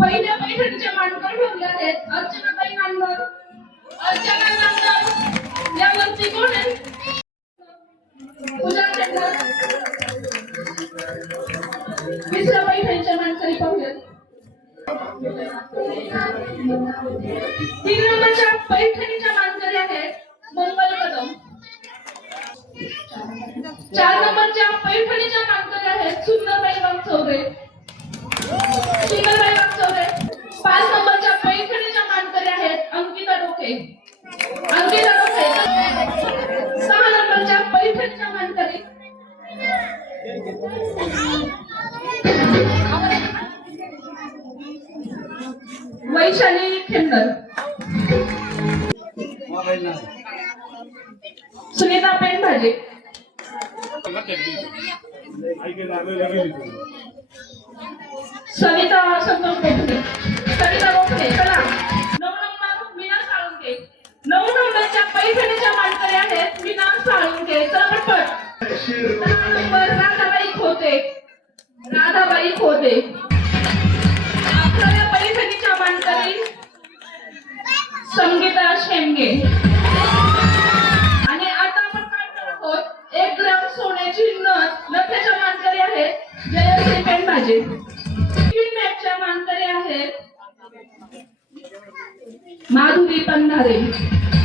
पहिल्या पैठणच्या मानकर ठेवल्या आहेत. अर्चना अर्चनाताई नांदर अर्चना नांदर यावरती कोण आहे? पूजा टेंडर तिसऱ्या पैठणीच्या मानकरी पाहूयात तीन नंबरच्या पैठणीच्या मानकरी आहेत मंगल कदम. चार नंबरच्या पैठणी सुंदरबाई वागचौरे सुंदरबाई वागचौरे पाच नंबरच्या पैठणीच्या मानकरी आहेत अंकिता डोके. अंकिता डोके. सहा नंबरच्या पैठणीच्या मानकरी. वैशाली खेंडर सुनीता पेन भाजे सविता संतोष गोखले सविता गोखले चला। नऊ नंबर मीना साळुंके। नऊ नंबरच्या पैठणीच्या मानकरी आहेत मीना साळुंके चला पटपट दहा नंबर राधाबाई खोते। राधाबाई खोते। अकराव्या पैठणीच्या मानकरी संगीता शेंगे सोन्याची नथ नथ्याच्या मानकरी आहेत जयश्री पेंढाजे तीन मॅचच्या मानकरी आहेत. माधुरी पंधारे.